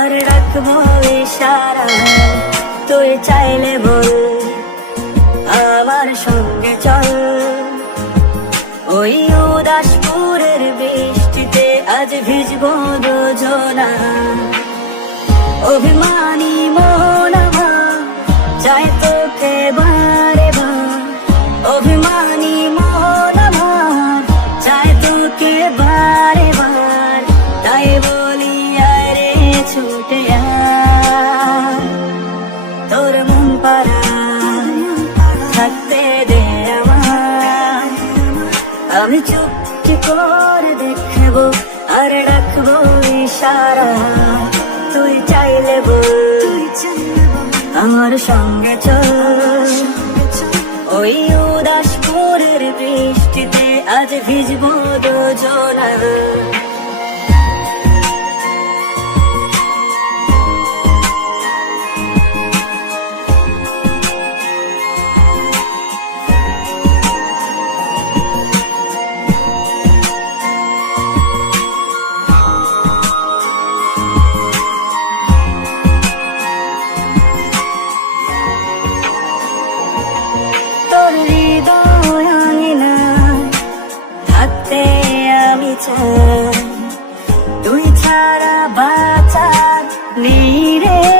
আর রাখবো ইশারা, তুই চাইলে বল আমার সঙ্গে চল। ওই উদাসপুরের বৃষ্টিতে আজ ভিজবো দুজনা। অভিমানী মন আমার চাই তোকে বারে বার, অভিমানী মন আমার চাই তোকে বারে বার। তাই বলি আরে ছুটে আয়, তোর মন পাড়া থাকতে দে আমার। আমি চুপটি করে দেখবো আর রাখবো ইশারা, তুই চাইলে বল আমার সঙ্গে চল। ওই উদাসপুরের বৃষ্টিতে আজ ভিজবো দুজনা। থাকতে আমি চাই, তুই ছাড়া বাঁচার নেই রে।